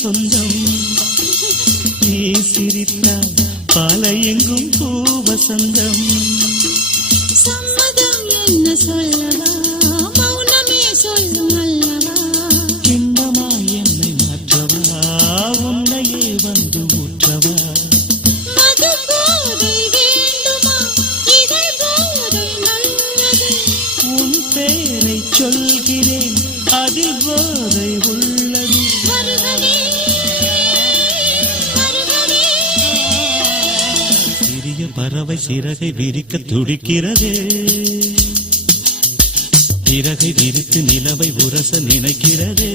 சொந்தம். நீ சிரித்தால் பாலை எங்கும் பூவசந்தம். சம்மதம் என்ன சொல்லவா, மௌனமே சொல்லும் அல்லவா. கிண்ணமா என்னை மாற்றவா, உன்னையே வந்து ஊற்றவா. மது போதை வேண்டுமா, இதை போதை நல்லது. உன் பேரை சொல்கிறேன், அதில் போதை உள்ளது. வருகவே வருகவே. சிறிய பறவை சிறகை விரிக்க துடிக்கிறதே, இறகை விரித்து நிலவை உரச நினைக்கிறதே.